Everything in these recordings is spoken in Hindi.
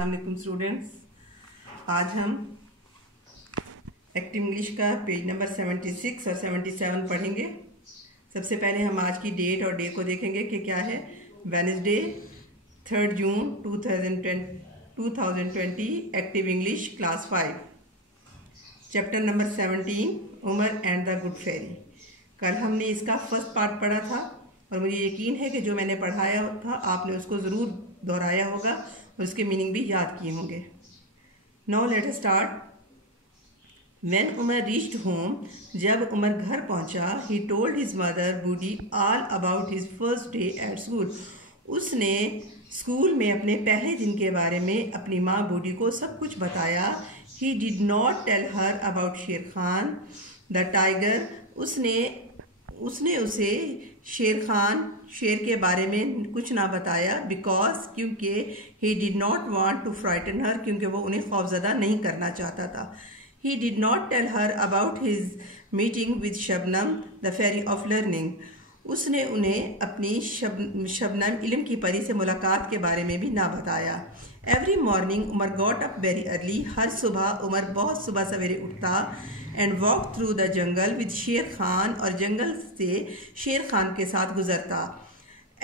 अस्सलाम स्टूडेंट्स, आज हम एक्टिव इंग्लिश का पेज नंबर 76 और 77 पढ़ेंगे। सबसे पहले हम आज की डेट और डे को देखेंगे कि क्या है। Wednesday 3 June 2020 active English class 5 chapter number 17 Umar and the good fairy. कल हमने इसका फर्स्ट पार्ट पढ़ा था और मुझे यकीन है कि जो मैंने पढ़ाया था आपने उसको ज़रूर दोहराया होगा और उसके मीनिंग भी याद किए होंगे। Now let us start. When Umar reached home, जब उमर घर पहुंचा, ही टोल्ड हिज मदर बूडी all about his first day at school. उसने स्कूल में अपने पहले दिन के बारे में अपनी माँ बूडी को सब कुछ बताया। He did not tell her about Sher Khan the tiger. उसने उसे शेर के बारे में कुछ ना बताया, बिकॉज क्योंकि he did not want to frighten her, क्योंकि वो उन्हें खौफजदा नहीं करना चाहता था। He did not tell her about his meeting with Shabnam the fairy of learning. उसने उन्हें अपनी शबनम इल्म की परी से मुलाकात के बारे में भी ना बताया। Every morning Umar got up very early. हर सुबह उमर बहुत सुबह सवेरे उठता and walk through the jungle with Sher Khan, और जंगल से शेर खान के साथ गुजरता।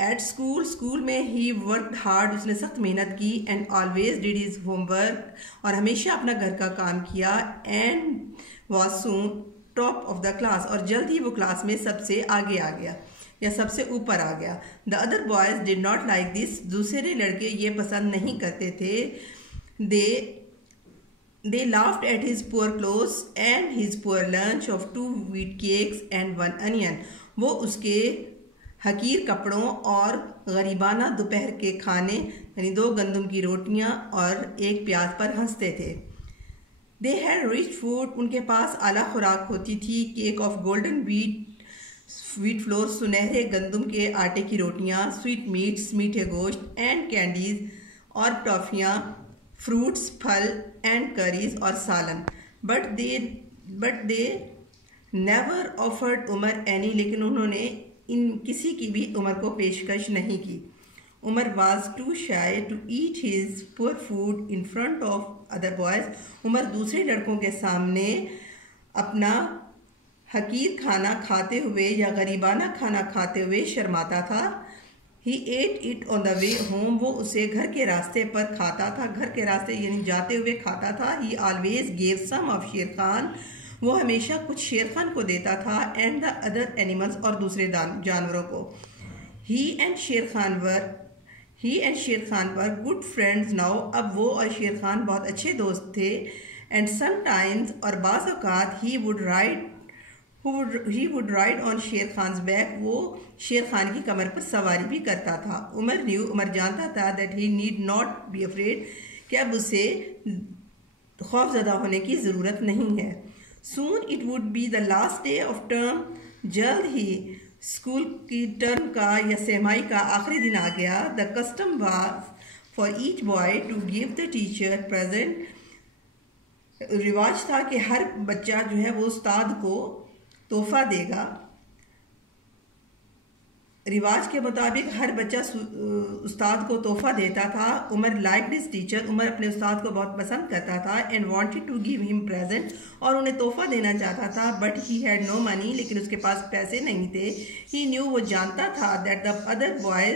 एट स्कूल में ही वर्क हार्ड। उसने सख्त मेहनत की and always did his homework, और हमेशा अपना घर का काम किया। And was soon top of the class, और जल्द ही वो क्लास में सबसे आगे आ गया या सबसे ऊपर आ गया। The other boys did not like this. दूसरे लड़के ये पसंद नहीं करते थे। They laughed at his poor clothes and his poor lunch of 2 wheat cakes and 1 onion. वो उसके हकीर कपड़ों और गरीबाना दोपहर के खाने यानी 2 गंदम की रोटियां और 1 प्याज पर हंसते थे। They had rich food. उनके पास आला खुराक होती थी। Cake of golden wheat flour, सुनहरे गंदम के आटे की रोटियां, स्वीट मीट्स, मीठे गोश्त, एंड कैंडीज और टॉफियाँ, फ्रूट्स, फल, एंड करीज और सालन। But they never offered Umar any. लेकिन उन्होंने इन किसी की भी उमर को पेशकश नहीं की। Umar was too shy to eat his poor food in front of other boys. Umar दूसरे लड़कों के सामने अपना हकीर खाना खाते हुए या गरीबाना खाना खाते हुए शर्माता था। He ate it on the way home. वो उसे घर के रास्ते पर खाता था, घर के रास्ते यानी जाते हुए खाता था। He always gave some of शेर खान। वो हमेशा कुछ शेर खान को देता था। And the other animals, और दूसरे जानवरों को। He and शेर खान वर good friends now. अब वो और शेर खान बहुत अच्छे दोस्त थे। And sometimes, और बाज़ औक़ात, he would ride on शेर खान्स बैक। वो शेर खान की कमर पर सवारी भी करता था। उमर जानता था that he need not be afraid, कि अब उसे खौफज़दा होने की ज़रूरत नहीं है। Soon it would be the last day of term. जल्द ही स्कूल की टर्म का या सेमाई का आखिरी दिन आ गया। The custom was for each boy to give the teacher present. रिवाज था कि हर बच्चा जो है वो उस्ताद को तोहफा देगा। रिवाज के मुताबिक हर बच्चा उस्ताद को तोहफा देता था। Umar liked his teacher. Umar अपने उस्ताद को बहुत पसंद करता था। And wanted to give him present, और उन्हें तोहफा देना चाहता था। But he had no money, लेकिन उसके पास पैसे नहीं थे। ही न्यू, वो जानता था दैट द अदर बॉयज